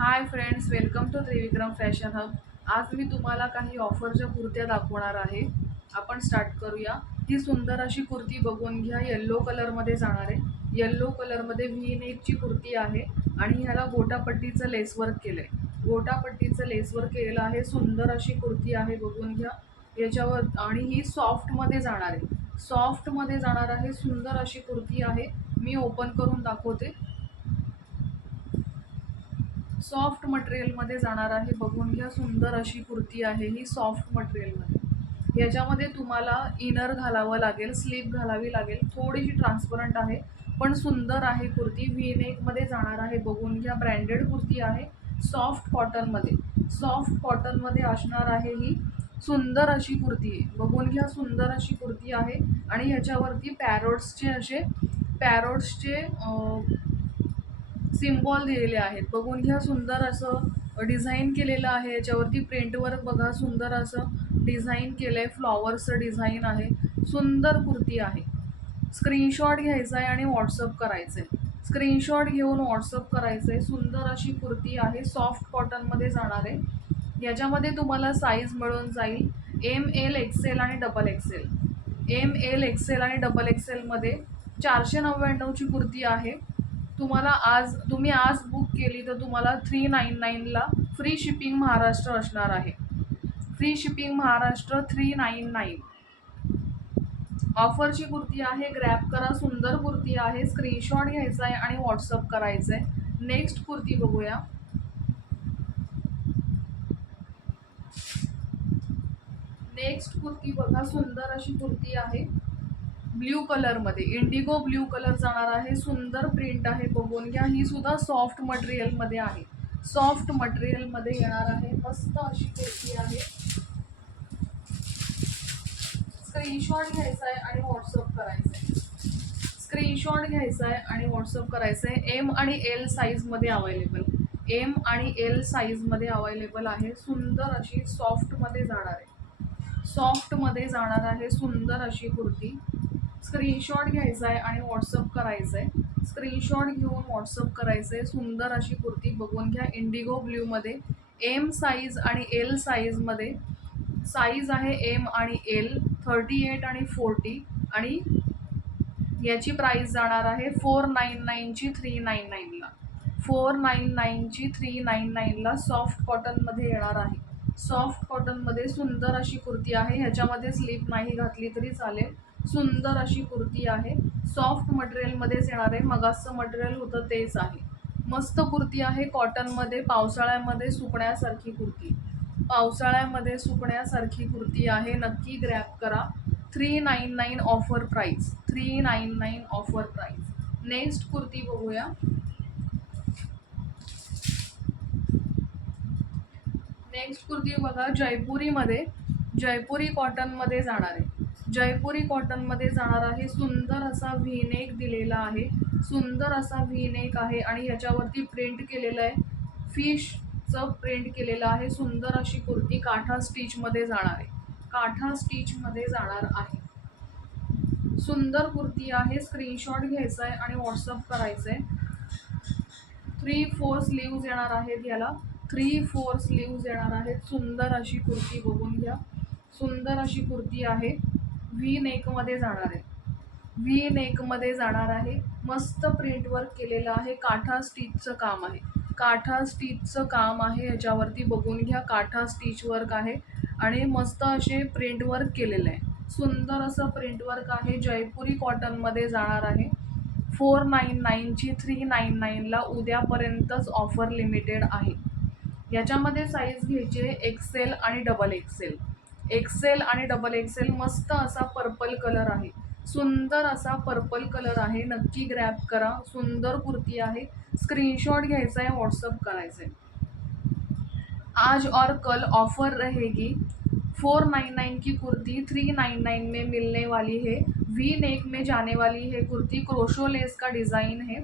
High friends, welcome to Trivikram fashion hub. आज मी तुम्हाला काही ऑफरच्या कुर्त्या दाखवणार आहे. आपण स्टार्ट करूया. ही सुंदर अशी कुर्ती बघून घ्या. येल्लो कलरमध्ये जाणार आहे. येल्लो कलरमध्ये व्ही नेकची कुर्ती आहे आणि ह्याला गोटापट्टीचं लेसवर्क केलं आहे. गोटापट्टीचं लेसवर्क केलेलं आहे. सुंदर अशी कुर्ती आहे, बघून घ्या. याच्यावर आणि ही सॉफ्टमध्ये जाणार आहे. सॉफ्टमध्ये जाणार आहे. सुंदर अशी कुर्ती आहे. मी ओपन करून दाखवते. सॉफ्ट मटेरियलमध्ये जाणार आहे, बघून घ्या. सुंदर अशी कुर्ती आहे ही सॉफ्ट मटेरियलमध्ये. याच्यामध्ये तुम्हाला इनर घालावं लागेल, स्लीव घालावी लागेल. थोडीशी ट्रान्सपरंट आहे पण सुंदर आहे कुर्ती. व्ही नेकमध्ये जाणार आहे, बघून घ्या. ब्रँडेड कुर्ती आहे, सॉफ्ट कॉटनमध्ये. सॉफ्ट कॉटनमध्ये असणार आहे ही सुंदर अशी कुर्ती आहे, बघून घ्या. सुंदर अशी कुर्ती आहे आणि ह्याच्यावरती पॅरोट्सचे सिम्बॉल दिलेले आहेत, बघून घ्या. सुंदर असं डिझाईन केलेलं आहे. याच्यावरती प्रिंटवर्क बघा, सुंदर असं डिझाईन केलं आहे. फ्लॉवर्सचं डिझाईन आहे. सुंदर कुर्ती आहे. स्क्रीनशॉट घ्यायचा आहे आणि व्हॉट्सअप करायचं आहे. स्क्रीनशॉट घेऊन व्हॉट्सअप करायचं आहे. सुंदर अशी कुर्ती आहे, सॉफ्ट कॉटनमध्ये जाणार आहे. याच्यामध्ये तुम्हाला साईज मिळून जाईल ML XL आणि XXL. ML XL आणि XXLमध्ये 499ची कुर्ती आहे. तुम्ही आज बुक केली तर तुम्हाला 399ला फ्री शिपिंग महाराष्ट्र असणार आहे. Free shipping Maharashtra 399. ऑफरची कुर्ती आहे, ग्रॅब करा. सुंदर कुर्ती आहे. स्क्रीनशॉट घ्यायचा आहे आणि व्हॉट्सअप करायचं आहे. नेक्स्ट कुर्ती बघूया. नेक्स्ट कुर्ती बघा, सुंदर अशी कुर्ती आहे. ब्ल्यू कलरमध्ये, इंडिगो ब्ल्यू कलर जाणार आहे. सुंदर प्रिंट आहे, बघून घ्या. ही सुद्धा सॉफ्ट मटेरियलमध्ये आहे. सॉफ्ट मटेरियलमध्ये येणार आहे. मस्त अशी कुर्ती आहे. स्क्रीनशॉट घ्यायचा आहे आणि व्हॉट्सअप करायचं आहे. स्क्रीनशॉट घ्यायचा आहे आणि व्हॉट्सअप करायचं आहे. M आणि L साईजमध्ये अवेलेबल. M आणि L साईजमध्ये अवेलेबल आहे. सुंदर अशी सॉफ्टमध्ये जाणार आहे. सॉफ्टमध्ये जाणार आहे सुंदर अशी कुर्ती. स्क्रीनशॉट घ्यायचा आहे आणि व्हॉट्सअप करायचं आहे. स्क्रीनशॉट घेऊन व्हॉट्सअप करायचं आहे. सुंदर अशी कुर्ती, बघून घ्या. इंडिगो ब्ल्यूमध्ये M साईज आणि L साईजमध्ये. साईज आहे M आणि L, 38 आणि 40. आणि याची प्राईस जाणार आहे 499ची 399ला. 499ची 399ला सॉफ्ट कॉटनमध्ये येणार आहे. सॉफ्ट कॉटनमध्ये सुंदर अशी कुर्ती आहे. ह्याच्यामध्ये स्लीप नाही घातली तरी चालेल. सुंदर अशी कुर्ती आहे. सॉफ्ट मटेरियलमध्येच येणार आहे. मगाचं मटेरियल होतं तेच आहे. मस्त कुर्ती आहे कॉटनमध्ये. पावसाळ्यामध्ये सुकण्यासारखी कुर्ती. पावसाळ्यामध्ये सुकण्यासारखी कुर्ती आहे. नक्की ग्रॅब करा. 399 offer price. 399 offer price. Next kurti बघूया. नेक्स्ट कुर्ती बघा, जयपुरी कॉटनमध्ये जाणार आहे. जयपुरी कॉटनमध्ये जाणार आहे. सुंदर असा व्ही नेक दिलेला आहे. सुंदर असा व्ही नेक आहे आणि ह्याच्यावरती प्रिंट केलेलं आहे. फिशचं प्रिंट केलेलं आहे. सुंदर अशी कुर्ती काठा स्टिचमध्ये जाणार आहे. काठा स्टिचमध्ये जाणार आहे. सुंदर कुर्ती आहे. स्क्रीनशॉट घ्यायचा आहे आणि व्हॉट्सअप करायचं आहे. 3/4 स्लीव्ज येणार आहेत याला. 3/4 स्लीव्ज येणार आहेत. सुंदर अशी कुर्ती, बघून घ्या. सुंदर अशी कुर्ती आहे. व्ही नेकमध्ये जाणार आहे. व्ही नेकमध्ये जाणार आहे. मस्त प्रिंटवर्क केलेलं आहे. काठा स्टिचचं काम आहे. काठा स्टिचचं काम आहे याच्यावरती, बघून घ्या. काठा स्टिच वर्क आहे आणि मस्त असे प्रिंटवर्क केलेलं आहे. सुंदर असं प्रिंटवर्क आहे. जयपुरी कॉटनमध्ये जाणार आहे. 499ची 399ला उद्यापर्यंतच ऑफर लिमिटेड आहे. याच्यामध्ये साईज घ्यायची आहे XL आणि XXL. XL आणि XXL. मस्त असा पर्पल कलर आहे. सुंदर असा पर्पल कलर आहे. नक्की ग्रॅब करा. सुंदर कुर्ती आहे. स्क्रीनशॉट घ्यायचा आहे, व्हॉट्सअप करायचं आहे. आज और कल ऑफर रहेगी. 499 की कुर्ती 399 में मिलने वाली है. वी नेक में जाने वाली है कुर्ती. क्रोशो लेस का डिज़ाइन है.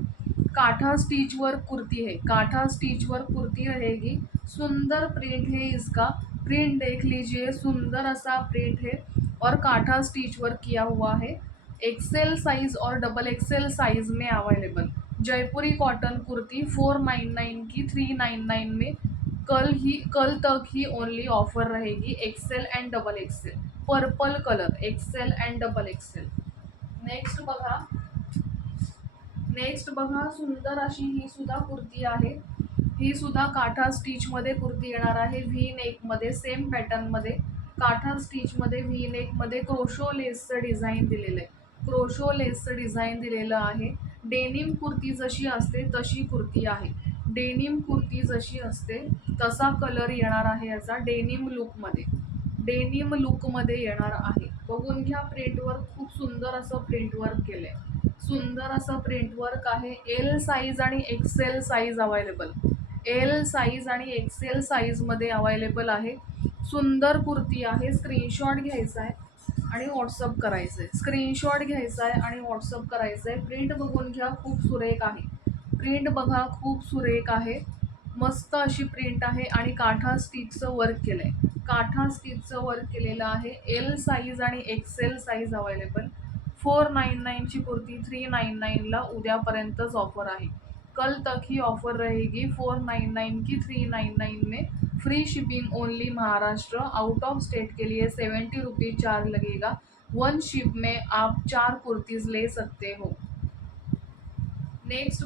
काठा स्टिच वर्क कुर्ती है. काठा स्टिच वर्क कुर्ती रहेगी. सुंदर प्रिंट है इसका. प्रिंट देख लीजिए, सुंदर ऐसा प्रिंट है और काठा स्टिच वर्क किया हुआ है. XL साइज और XXL साइज में अवेलेबल. जयपुरी कॉटन कुर्ती 499 की 399 में। कल तक ही ओनली ऑफर रहेगी। XL and double XL, purple colour, XL and double XL. Next बघा सुंदर अशी ही सुद्धा कुर्ती आहे। ही सुद्धा काठा स्टिच मध्ये कुर्ती येणार आहे। व्ही नेक मध्ये सेम पॅटर्न मध्ये काठा स्टिच मध्ये व्ही नेक मध्ये क्रोशो लेसचं डिझाईन दिलेलं आहे। क्रोशो लेसचं डिझाईन दिलेलं आहे। डेनिम कुर्ती जशी असते तशी कुर्ती आहे। डेनिम कुर्ती जशी असते तसा कलर येणार आहे याचा। डेनिम लुक मध्ये येणार आहे। बघून घ्या, प्रिंटवर खूप सुंदर असं प्रिंटवर्क केलंय। सुंदर असं प्रिंटवर्क आहे। एल साईज आणि XL size available, L size आणि एक्सेल साईज मध्ये अवेलेबल आहे। सुंदर कुर्ती आहे। स्क्रीनशॉट घ्यायचा आहे आणि व्हॉट्सअप करायचं आहे। स्क्रीनशॉट घ्यायचा आहे आणि व्हॉट्सअप करायचं आहे। प्रिंट बघून घ्या, खूप सुरेख आहे। प्रिंट बघा, खूप सुरेख आहे। मस्त अशी प्रिंट आहे आणि काठा स्टिचचं वर्क केलंय। काठा स्टिचचं वर्क केलेलं आहे। एल साईज आणि एक्सेल साईज अवेलेबल। 499 ची कुर्ती 399 ला उद्यापर्यंतच ऑफर आहे। कल तक ही ऑफर रहेगी। 499 की 399 में free shipping only Maharashtra. Out of state के लिए 70 रुपीज चार्ज लगेगा। वन शिप में आप 4 कुर्तीज ले सकते हो। नेक्स्ट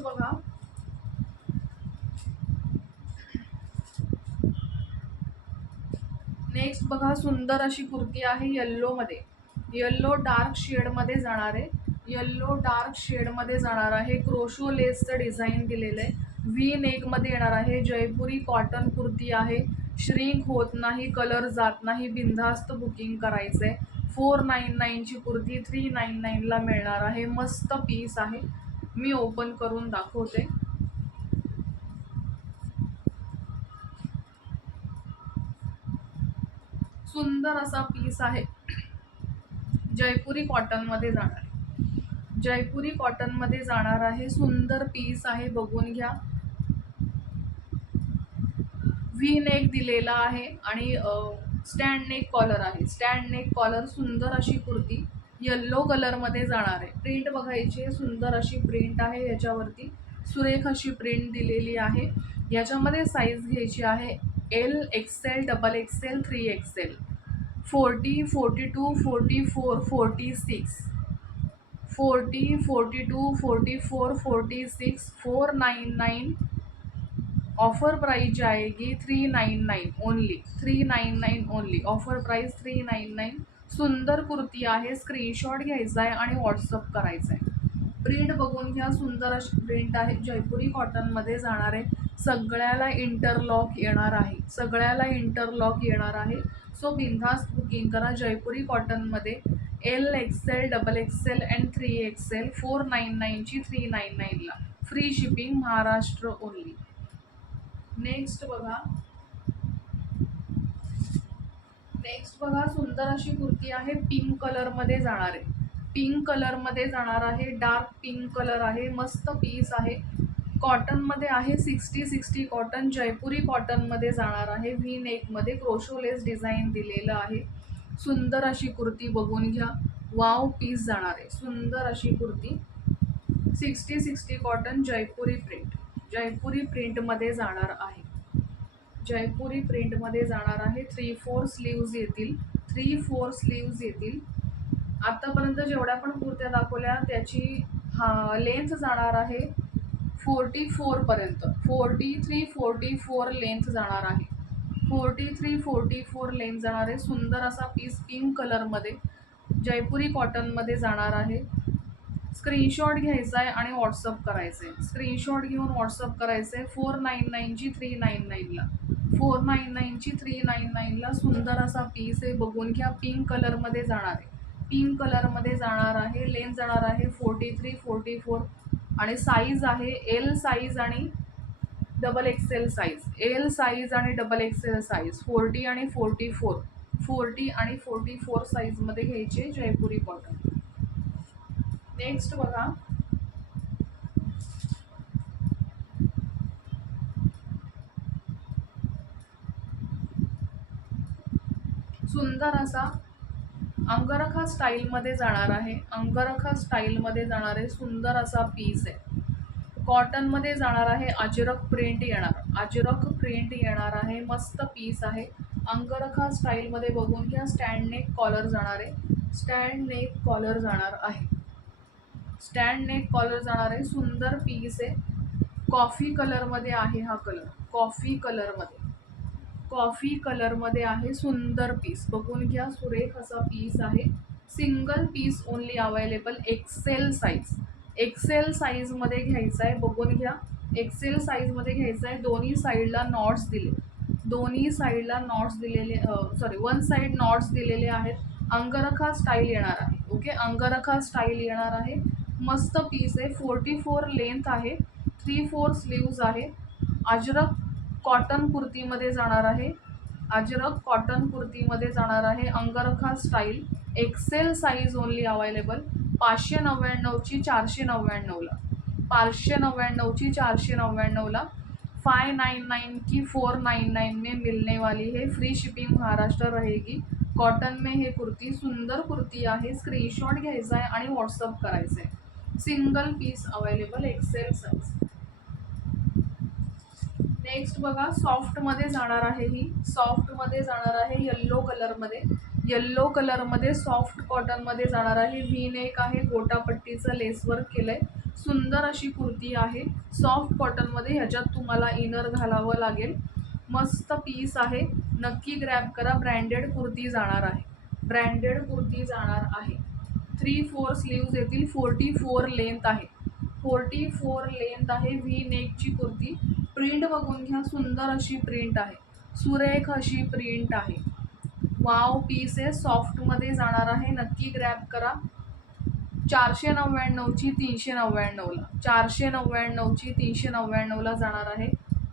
बघा, सुंदर अशी कुर्ती आहे येल्लो मध्ये। येल्लो डार्क शेड मध्ये जाणार आहे। येल्लो डार्क शेड मध्ये जाणार आहे। क्रोशो लेसचं डिझाईन दिलेलं आहे। व्ही नेक मध्ये येणार आहे। जयपुरी कॉटन कुर्ती आहे। श्रिंक होत नाही, कलर जात नाही, बिनधास्त बुकिंग करायचंय। 499 ची कुर्ती 399 ला मिळणार आहे। मस्त पीस आहे। मी ओपन करून दाखवते। सुंदर असा पीस आहे। जयपुरी कॉटन मध्ये जाणार आहे। जयपुरी कॉटन मध्ये जाणार आहे। सुंदर पीस आहे, बघून घ्या। व्ही नेक दिलेला आहे आणि स्टँड नेक कॉलर आहे। स्टँड नेक कॉलर, सुंदर अशी कुर्ती येल्लो कलर मध्ये जाणार आहे। प्रिंट बघायची, सुंदर अशी प्रिंट आहे याच्यावरती। सुरेख अशी प्रिंट दिलेली आहे। याच्यामध्ये साईज घ्यायची आहे L, XL, double XL, 3 XL, 40, 42, 44, 46, 40, 42, 44, 46, 499। Offer price जाएगी 399 ओनली, 399 ओनली। Offer price 399। सुंदर कुर्ती आहे। स्क्रीनशॉट घ्यायचा आहे आणि व्हॉट्सअप करायचा आहे। प्रिंट बघून घ्या, सुंदर अशी प्रिंट आहे। जयपुरी कॉटन मध्ये जाणार आहे। सगळ्याला इंटरलॉक येणार आहे। सगळ्याला इंटरलॉक येणार आहे। सो बिनधास्त बुकिंग करा। जयपुरी कॉटन मध्ये L, XL, double XL and 3 XL. 499 ची 399 ला free shipping Maharashtra only. Next बघा सुंदर अशी कुर्ती आहे। पिंक कलर मध्ये जाणार आहे। पिंक कलर मध्ये जाणार आहे। डार्क पिंक कलर आहे। मस्त पीस आहे। कॉटन मध्ये आहे। 60-60 कॉटन। जयपुरी कॉटन मध्ये जाणार आहे। व्ही नेक मध्ये क्रोशो लेस डिझाईन दिलेलं आहे। सुंदर अशी कुर्ती, बघून घ्या। वाव पीस जाणार आहे। सुंदर अशी कुर्ती 60-60 कॉटन। जयपुरी प्रिंट, जयपुरी प्रिंट मध्ये जाणार आहे। जयपुरी प्रिंट मध्ये जाणार आहे। 3/4 स्लीव्ज येतील। 3/4 स्लीव्ज येतील। आतापर्यंत जेवढ्या पण कुर्त्या दाखवल्या त्याची लेंथ जाणार आहे 44 पर्यंत। 43-44 लेंथ जाणार आहे। 43-44 लेंथ जाणार आहे। सुंदर असा पीस पिंक कलर मध्ये जयपुरी कॉटन मध्ये जाणार आहे। स्क्रीनशॉट घ्यायचा आहे आणि व्हॉट्सअप करायचं आहे। स्क्रीनशॉट घेऊन व्हॉट्सअप करायचं आहे। 499 ची 399 ला, 499 ची 399 ला सुंदर असा पीस आहे, बघून घ्या। पिंक कलर मध्ये जाणार आहे। पिंक कलर मध्ये जाणार आहे। लेंथ जाणार आहे 43-44 आणि साईज आहे एल साईज आणि double XL size. L size आणि डबल एक्सेल साईज 40 आणि 44, 40 आणि 44 साईज मध्ये घ्यायचे जयपुरी कॉटन। नेक्स्ट बघा, सुंदर असा अंगरखा स्टाईल मध्ये जाणार आहे। अंगरखा स्टाईल मध्ये जाणार आहे। सुंदर असा पीस आहे। कॉटनमध्ये जाणार आहे, अजरक प्रिंट येणार, अजरक प्रिंट येणार आहे, मस्त पीस आहे. अंगरखा स्टाईलमध्ये बघून घ्या. स्टँड नेक कॉलर जाणार आहे, स्टँड नेक कॉलर जाणार आहे, स्टँड नेक कॉलर जाणार आहे. सुंदर पीस आहे. कॉफी कलरमध्ये आहे हा कलर, कॉफी कलरमध्ये, कॉफी कलरमध्ये आहे. सुंदर पीस बघून घ्या, सुरेख असा पीस आहे. Single piece only available. XL size, XL साईजमध्ये घ्यायचा आहे. बघून घ्या, एक्सेल साईजमध्ये घ्यायचा आहे. दोन्ही साईडला नॉट्स दिले, दोन्ही साईडला नॉट्स दिलेले, सॉरी वन साईड नॉट्स दिलेले आहेत. अंगरखा स्टाईल येणार आहे. ओके, अंगरखा स्टाईल येणार आहे. मस्त पीस आहे. 44 लेंथ आहे, 3/4 स्लीव्ज आहे. अजरक कॉटन कुर्तीमध्ये जाणार आहे, अजरक कॉटन कुर्तीमध्ये जाणार आहे. Angrakha style, XL size only available. 599ची 499ला, 599ची 499ला. 599 की 499 में मिलने वाली है. फ्री शिपिंग महाराष्ट्र रहेगी. कॉटन में हे कुर्ती, सुंदर कुर्ती आहे. स्क्रीनशॉट घ्यायचा आहे आणि व्हॉट्सअप करायचं आहे. Single piece available, XL size. Next बघा, सॉफ्टमध्ये जाणार आहे ही, सॉफ्टमध्ये जाणार आहे. येल्लो कलरमध्ये, येल्लो कलरमध्ये सॉफ्ट कॉटनमध्ये जाणार आहे. व्ही नेक आहे, गोटापट्टीचं लेसवर्क केलं आहे. सुंदर अशी कुर्ती आहे, सॉफ्ट कॉटनमध्ये. ह्याच्यात तुम्हाला इनर घालावं लागेल. मस्त पीस आहे, नक्की ग्रॅब करा. ब्रँडेड कुर्ती जाणार आहे, ब्रँडेड कुर्ती जाणार आहे. 3/4 स्लीव्ज येतील. 44 लेंथ आहे, 44 लेंथ आहे. व्ही नेकची कुर्ती. प्रिंट बघून घ्या, सुंदर अशी प्रिंट आहे, सुरेख अशी प्रिंट आहे. वाव पीस आहे, सॉफ्टमध्ये जाणार आहे. नक्की ग्रॅब करा. 499ची 399ला, 499ची 399ला जाणार आहे.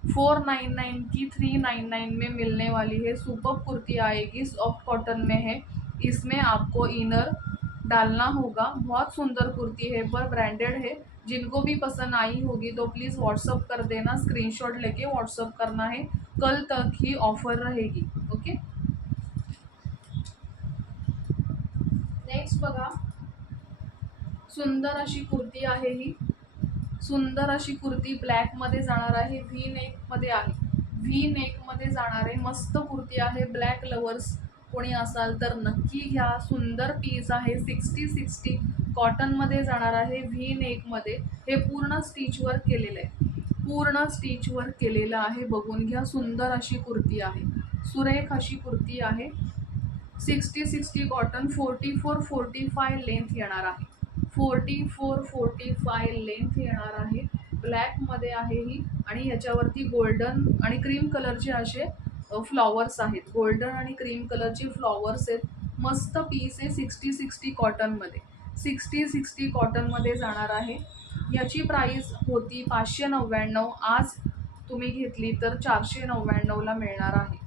499 की 399 में मिलने वाली है. सुपर कुर्ती आएगी, सॉफ्ट कॉटन में है. इसमें आपको इनर डालना होगा. बहुत सुंदर कुर्ती है, पर ब्रांडेड है. जिनको भी पसंद आई होगी तो प्लीज़ व्हाट्सअप कर देना, स्क्रीनशॉट लेके व्हाट्सअप करना है. कल तक ही ऑफर रहेगी. ओके, नेक्स्ट बघा, सुंदर अशी कुर्ती आहे ही, सुंदर अशी कुर्ती ब्लॅकमध्ये जाणार आहे. व्ही नेकमध्ये आहे, व्ही नेकमध्ये जाणार आहे. मस्त कुर्ती आहे. ब्लॅक लवर्स कोणी असाल तर नक्की घ्या. सुंदर पीस आहे. 60-60 कॉटनमध्ये जाणार आहे. व्ही नेकमध्ये. हे पूर्ण स्टिच वर्क केलेलं आहे, पूर्ण स्टिच वर्क केलेलं आहे. बघून घ्या, सुंदर अशी कुर्ती आहे, सुरेख अशी कुर्ती आहे. 60-60 कॉटन. 44-45 लेंथ येणार आहे, 44-45 लेंथ येणार आहे. ब्लॅकमध्ये आहे ही, आणि ह्याच्यावरती गोल्डन आणि क्रीम कलरचे असे फ्लॉवर्स आहेत, गोल्डन आणि क्रीम कलरचे फ्लॉवर्स आहेत. मस्त पीस आहे. 60-60 कॉटनमध्ये, 60-60 कॉटनमध्ये जाणार आहे. याची प्राईस होती 599. आज तुम्ही घेतली तर 499ला मिळणार आहे,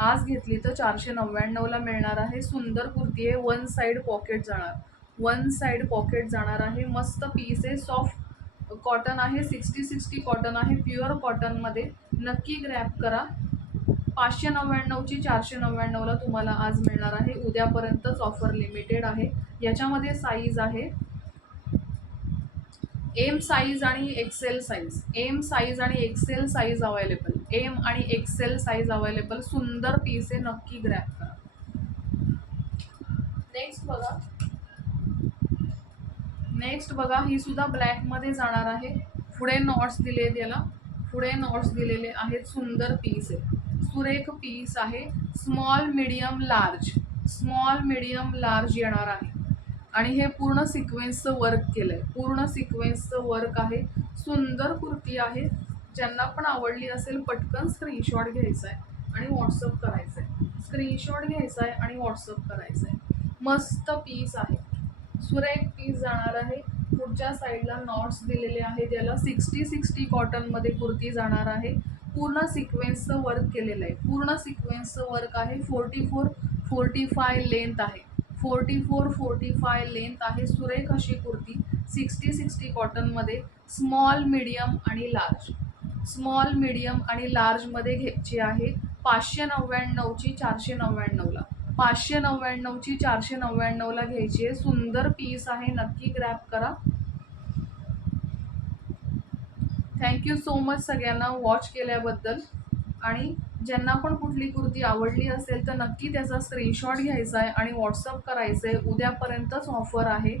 आज घेतली तर 499ला मिळणार आहे. सुंदर कुर्ती आहे. वन साईड पॉकेट जाणार, वन साईड पॉकेट जाणार आहे. मस्त पीस आहे. सॉफ्ट कॉटन आहे, 60-60 कॉटन आहे, प्युअर कॉटनमध्ये. नक्की ग्रॅब करा. 599ची 499ला तुम्हाला आज मिळणार आहे. उद्यापर्यंतच ऑफर लिमिटेड आहे. याच्यामध्ये साईज आहे एम साईज आणि एक्सेल साईज, एम साईज आणि एक्सेल साईज अवेलेबल, एम आणि एक्सेल साईज अवेलेबल. सुंदर पीस आहे, नक्की ग्रॅब करा. नेक्स्ट बघा, नेक्स्ट बघा, ही सुद्धा ब्लॅकमध्ये जाणार आहे. पुढे नॉट्स दिले, त्याला पुढे नॉट्स दिलेले आहेत. सुंदर पीस आहे, सुरेख पीस आहे. Small medium large, small medium large येणार आहे. आणि हे पूर्ण सिक्वेन्सचं वर्क केलं आहे, पूर्ण सिक्वेन्सचं वर्क आहे. सुंदर कुर्ती आहे. ज्यांना पण आवडली असेल पटकन स्क्रीनशॉट घ्यायचा आहे आणि व्हॉट्सअप करायचं आहे, स्क्रीनशॉट घ्यायचा आहे आणि व्हॉट्सअप करायचं आहे. मस्त पीस आहे, सुरेख पीस जाणार आहे. पुढच्या साईडला नॉट्स दिलेले आहेत. त्याला 60-60 कॉटनमध्ये कुर्ती जाणार आहे. पूर्ण सिक्वेन्सचं वर्क केलेलं आहे, पूर्ण सिक्वेन्सचं वर्क आहे. 44-45 लेंथ आहे, 44-45 लेंथ आहे. सुरेख अशी कुर्ती 60-60 कॉटनमध्ये. स्मॉल मीडियम आणि लार्ज, स्मॉल मीडियम आणि लार्जमध्ये घ्यायची आहे. 599ची 499ला, 599ची 499ला घ्यायची आहे. सुंदर पीस आहे, नक्की ग्रॅब करा. थँक्यू सो मच सगळ्यांना वॉच केल्याबद्दल. आणि ज्यांना पण कुठली कुर्ती आवडली असेल तर नक्की त्याचा स्क्रीनशॉट घ्यायचा आहे आणि व्हॉट्सअप करायचं आहे. उद्यापर्यंतच ऑफर आहे.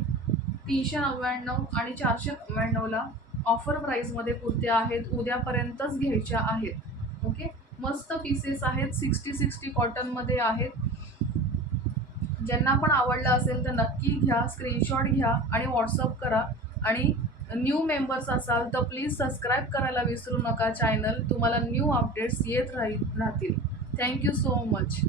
399 आणि 499ला ऑफर प्राईसमध्ये कुर्त्या आहेत. उद्यापर्यंतच घ्यायच्या आहेत. ओके. मस्त पीसेस आहेत. 60-60 कॉटनमध्ये आहेत. ज्यांना पण आवडलं असेल तर नक्की घ्या, स्क्रीनशॉट घ्या आणि व्हॉट्सअप करा. आणि न्यू मेंबर्स असाल तर प्लीज सबस्क्राईब करायला विसरू नका चॅनल. तुम्हाला न्यू अपडेट्स येत राहतील. Thank you so much.